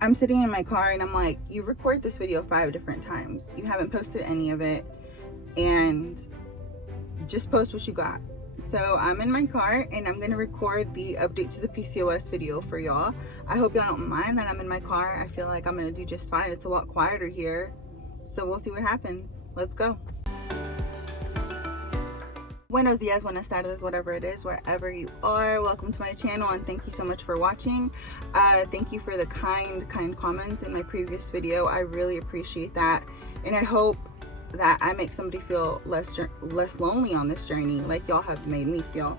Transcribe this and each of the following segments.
I'm sitting in my car and I'm like, you recorded this video 5 different times. You haven't posted any of it, and just post what you got. So I'm in my car and I'm gonna record the update to the PCOS video for y'all. I hope y'all don't mind that I'm in my car. I feel like I'm gonna do just fine. It's a lot quieter here. So we'll see what happens. Let's go. Buenos dias, buenas tardes, whatever it is, wherever you are. Welcome to my channel and thank you so much for watching. Thank you for the kind comments in my previous video. I really appreciate that, and I hope that I make somebody feel less lonely on this journey like y'all have made me feel.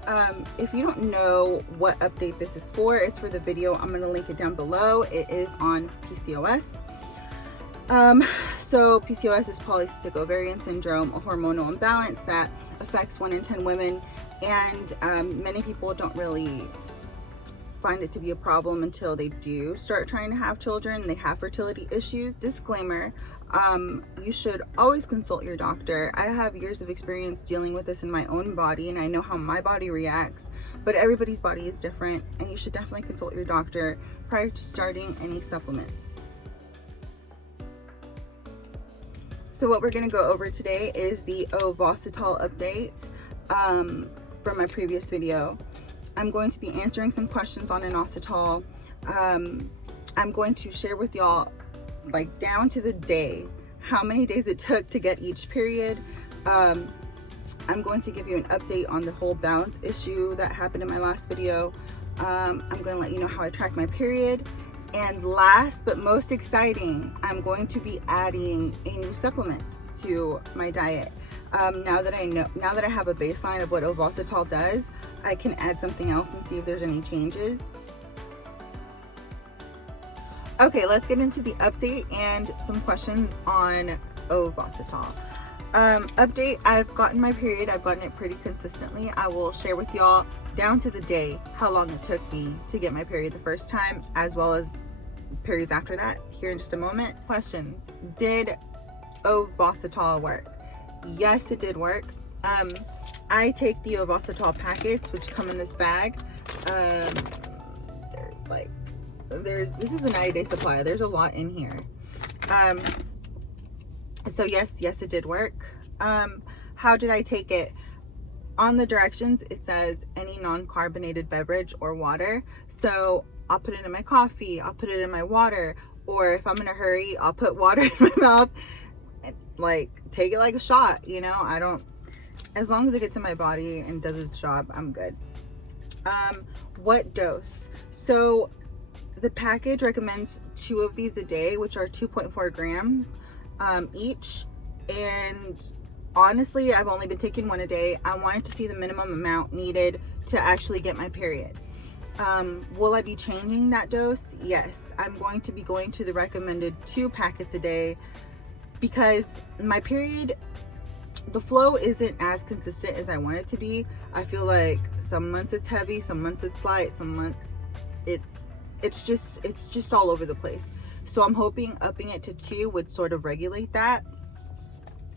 If you don't know what update this is for, it's for the video. I'm going to link it down below. It is on PCOS. So PCOS is polycystic ovarian syndrome, a hormonal imbalance that affects 1 in 10 women, and many people don't really find it to be a problem until they do start trying to have children and they have fertility issues. Disclaimer, you should always consult your doctor. I have years of experience dealing with this in my own body, and I know how my body reacts, but everybody's body is different, and you should definitely consult your doctor prior to starting any supplements. So what we're going to go over today is the Ovasitol update from my previous video. I'm going to be answering some questions on inositol. I'm going to share with y'all, like down to the day, how many days it took to get each period. I'm going to give you an update on the whole balance issue that happened in my last video. I'm going to let you know how I track my period. And last but most exciting, I'm going to be adding a new supplement to my diet. Now that I have a baseline of what Ovasitol does, I can add something else and see if there's any changes. Okay, let's get into the update and some questions on Ovasitol. Update, I've gotten my period. I've gotten it pretty consistently. I will share with y'all down to the day how long it took me to get my period the first time, as well as periods after that, here in just a moment. Questions. Did Ovasitol work? Yes, it did work. I take the Ovasitol packets, which come in this bag. This is a 90-day supply. There's a lot in here. So yes, it did work. How did I take it? On the directions, it says any non-carbonated beverage or water. So I'll put it in my coffee, I'll put it in my water, or if I'm in a hurry, I'll put water in my mouth and like take it like a shot, you know. I don't, as long as it gets in my body and does its job, I'm good. What dose? So the package recommends 2 of these a day, which are 2.4 grams each, and honestly, I've only been taking 1 a day. I wanted to see the minimum amount needed to actually get my period. Will I be changing that dose? Yes, I'm going to be going to the recommended 2 packets a day, because my period, the flow isn't as consistent as I want it to be. I feel like some months it's heavy, some months it's light, some months it's just all over the place. So I'm hoping upping it to 2 would sort of regulate that.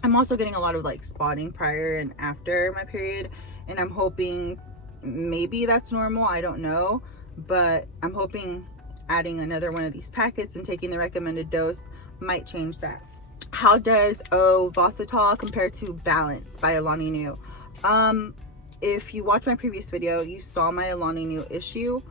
I'm also getting a lot of like spotting prior and after my period, and I'm hoping maybe that's normal. I don't know, but I'm hoping adding another one of these packets and taking the recommended dose might change that. How does Ovasitol compare to Balance by Alani New? If you watched my previous video, you saw my Alani New issue.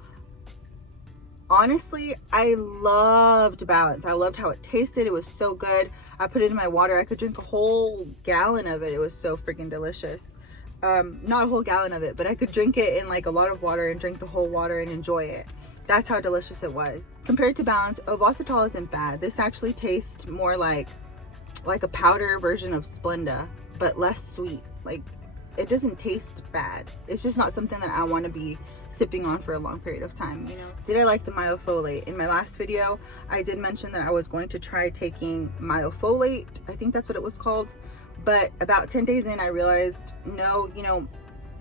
Honestly, I loved Balance. I loved how it tasted. It was so good. I put it in my water. I could drink a whole gallon of it. It was so freaking delicious. Not a whole gallon of it, but I could drink it in like a lot of water and drink the whole water and enjoy it. That's how delicious it was. Compared to Balance, Ovasitol isn't bad. This actually tastes more like a powder version of Splenda, but less sweet. Like, it doesn't taste bad. It's just not something that I want to be sipping on for a long period of time, you know. Did I like the Myo-Folate? In my last video, I did mention that I was going to try taking Myo-Folate. I think that's what it was called. But about 10 days in, I realized, no, you know,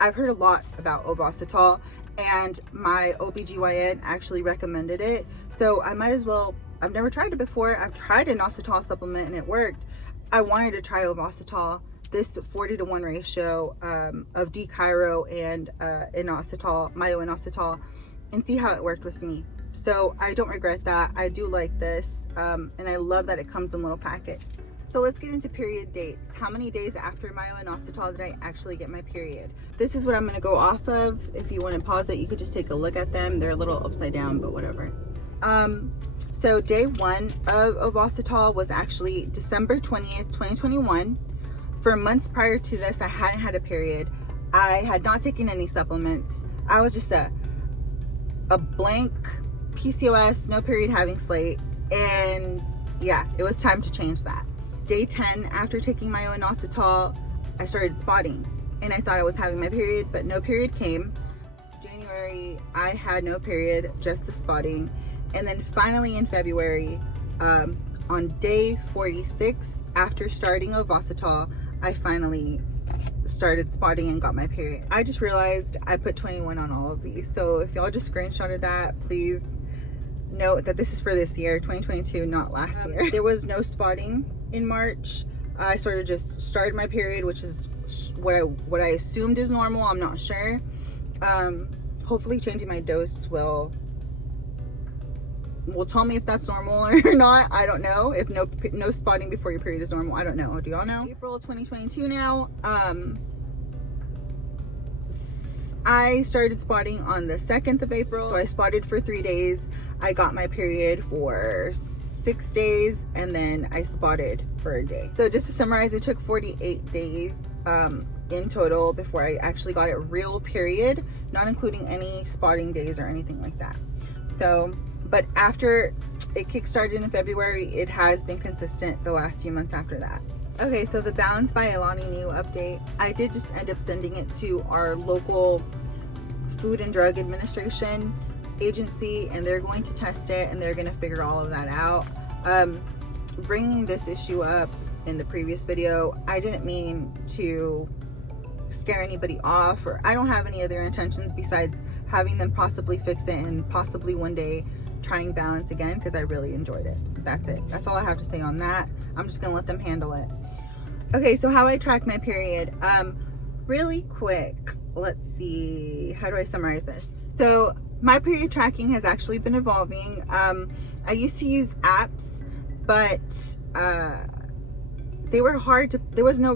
I've heard a lot about Ovasitol, and my OBGYN actually recommended it. So I might as well, I've never tried it before. I've tried an inositol supplement and it worked. I wanted to try Ovasitol. this 40-to-1 ratio of D-Chiro and inositol, myo-inositol, and see how it worked with me. So I don't regret that. I do like this, and I love that it comes in little packets. So let's get into period dates. How many days after Myo-Inositol did I actually get my period? This is what I'm gonna go off of. If you want to pause it, you could just take a look at them. They're a little upside down, but whatever. So day 1 of Ovasitol was actually December 20th, 2021. For months prior to this, I hadn't had a period. I had not taken any supplements. I was just a blank PCOS, no period having slate. And yeah, it was time to change that. Day 10, after taking Myo-Inositol, I started spotting. And I thought I was having my period, but no period came. January, I had no period, just the spotting. And then finally in February, on day 46, after starting Ovasitol, I finally started spotting and got my period. I just realized I put 21 on all of these. So if y'all just screenshotted that, please note that this is for this year, 2022, not last year. There was no spotting in March. I sort of just started my period, which is what I assumed is normal. I'm not sure. Hopefully changing my dose will tell me if that's normal or not. I don't know. If no spotting before your period is normal, I don't know. Do y'all know? April 2022 now. I started spotting on the 2nd of April. So I spotted for 3 days. I got my period for 6 days, and then I spotted for a day. So just to summarize, it took 48 days in total before I actually got a real period, not including any spotting days or anything like that. So, but after it kickstarted in February, it has been consistent the last few months after that. Okay, so the Balance by Alani new update, I did just end up sending it to our local Food and Drug Administration agency, and they're going to test it, and they're going to figure all of that out. Bringing this issue up in the previous video, I didn't mean to scare anybody off, or I don't have any other intentions besides having them possibly fix it and possibly one day trying Balance again, because I really enjoyed it. That's it. That's all I have to say on that. I'm just gonna let them handle it. Okay, so how I track my period. Really quick, let's see, how do I summarize this? So my period tracking has actually been evolving. I used to use apps, but they were hard to, there was no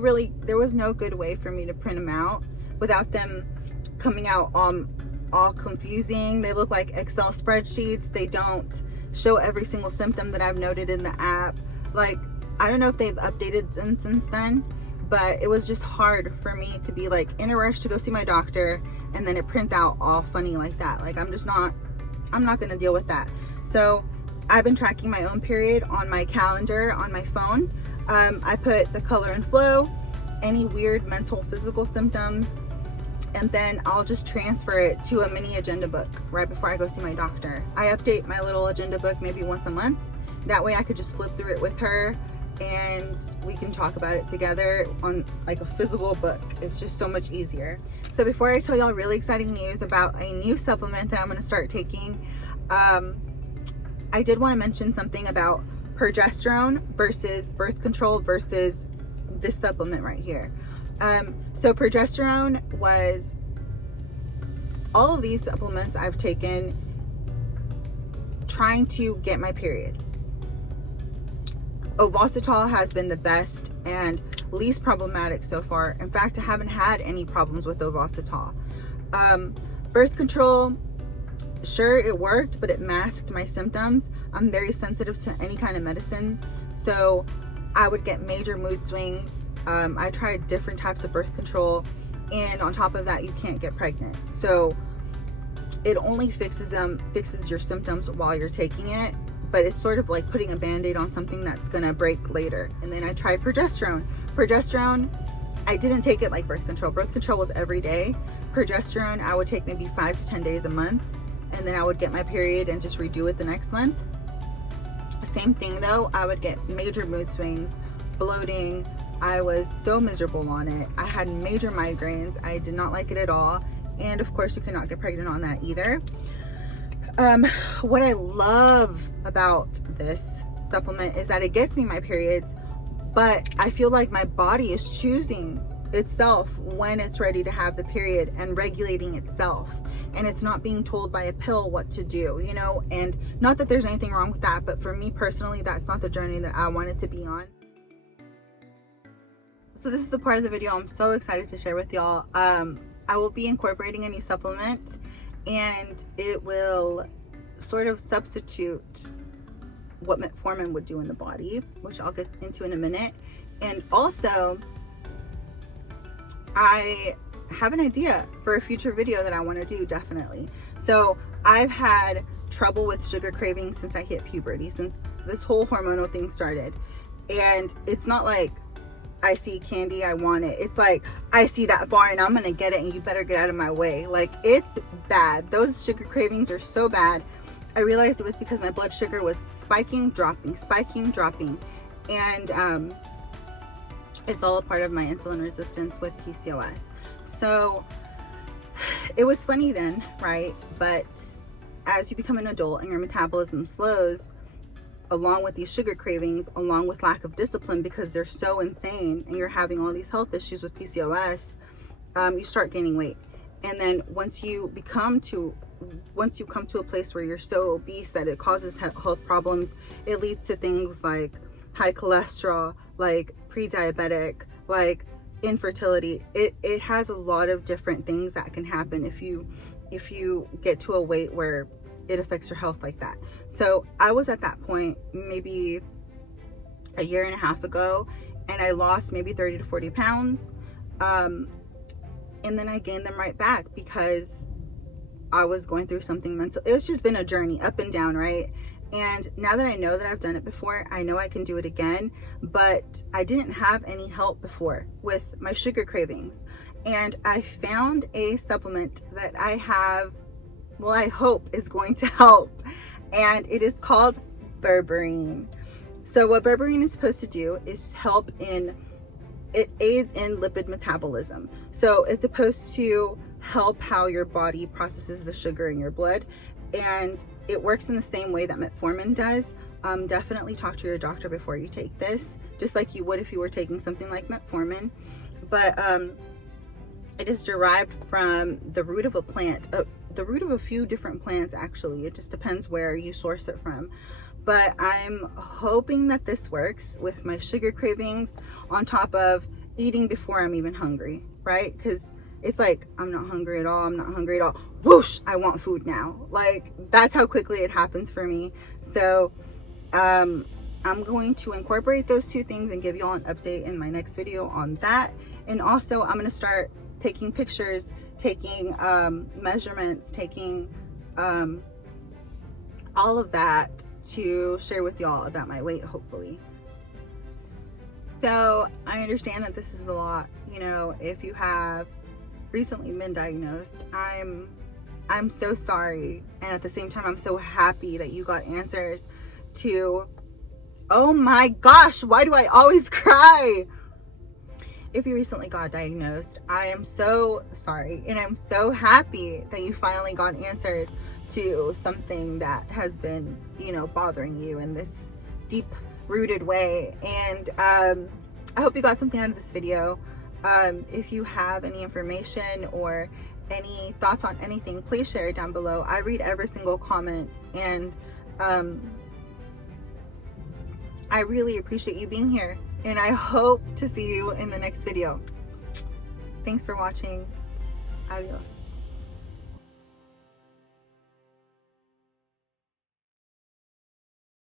good way for me to print them out without them coming out all confusing. They look like Excel spreadsheets. They don't show every single symptom that I've noted in the app. Like, I don't know if they've updated them since then, but it was just hard for me to be like in a rush to go see my doctor and then it prints out all funny like that. Like, I'm not gonna deal with that. So I've been tracking my own period on my calendar on my phone. I put the color and flow, any weird mental physical symptoms, and then I'll just transfer it to a mini agenda book right before I go see my doctor. I update my little agenda book maybe once a month. That way I could just flip through it with her and we can talk about it together on like a physical book. It's just so much easier. So before I tell y'all really exciting news about a new supplement that I'm gonna start taking, I did want to mention something about progesterone versus birth control versus this supplement right here. So progesterone was, all of these supplements I've taken trying to get my period. Ovasitol has been the best and least problematic so far. In fact, I haven't had any problems with Ovasitol. Birth control, sure, it worked, but it masked my symptoms. I'm very sensitive to any kind of medicine, so I would get major mood swings. I tried different types of birth control, and on top of that, you can't get pregnant. So it only fixes your symptoms while you're taking it, but it's sort of like putting a band-aid on something that's gonna break later. And then I tried progesterone. Progesterone, I didn't take it like birth control. Birth control was every day. Progesterone, I would take maybe 5 to 10 days a month, and then I would get my period and just redo it the next month. Same thing though, I would get major mood swings, bloating. I was so miserable on it. I had major migraines. I did not like it at all. And of course you cannot get pregnant on that either. What I love about this supplement is that it gets me my periods, but I feel like my body is choosing itself when it's ready to have the period and regulating itself, and it's not being told by a pill what to do, you know. And not that there's anything wrong with that, but for me personally, that's not the journey that I wanted to be on. So this is the part of the video I'm so excited to share with y'all. I will be incorporating a new supplement, and it will sort of substitute what metformin would do in the body, which I'll get into in a minute. And also, I have an idea for a future video that I want to do, definitely. So I've had trouble with sugar cravings since I hit puberty, since this whole hormonal thing started. And it's not like I see candy, I want it. It's like, I see that bar and I'm gonna get it, and you better get out of my way. Like, it's bad. Those sugar cravings are so bad. I realized it was because my blood sugar was spiking, dropping, spiking, dropping. And it's all a part of my insulin resistance with PCOS. So it was funny then, right? But as you become an adult and your metabolism slows, along with these sugar cravings, along with lack of discipline, because they're so insane and you're having all these health issues with PCOS, you start gaining weight. And then once you come to a place where you're so obese that it causes health problems, it leads to things like high cholesterol, like pre-diabetic, like infertility. It has a lot of different things that can happen if you get to a weight where it affects your health like that. So I was at that point maybe a year and a half ago, and I lost maybe 30 to 40 pounds. And then I gained them right back because I was going through something mental. It's just been a journey up and down, right? And now that I know that I've done it before, I know I can do it again. But I didn't have any help before with my sugar cravings. And I found a supplement that I hope is going to help. And it is called Berberine. So what Berberine is supposed to do is it aids in lipid metabolism. So it's supposed to help how your body processes the sugar in your blood, and it works in the same way that metformin does. Definitely talk to your doctor before you take this, just like you would if you were taking something like metformin. But it is derived from the root of a plant, the root of a few different plants actually. It just depends where you source it from. But I'm hoping that this works with my sugar cravings, on top of eating before I'm even hungry, right? Because it's like, I'm not hungry at all, I'm not hungry at all, whoosh, I want food now. Like, that's how quickly it happens for me. So I'm going to incorporate those two things and give you all an update in my next video on that. And also, I'm going to start taking pictures, taking measurements, taking all of that to share with y'all about my weight, hopefully. So I understand that this is a lot, you know, if you have recently been diagnosed. I'm so sorry, and at the same time I'm so happy that you got answers to, oh my gosh, why do I always cry? If you recently got diagnosed, I am so sorry, and I'm so happy that you finally got answers to something that has been, you know, bothering you in this deep rooted way. And I hope you got something out of this video. If you have any information or any thoughts on anything, please share it down below. I read every single comment, and I really appreciate you being here, and I hope to see you in the next video. Thanks for watching. Adios.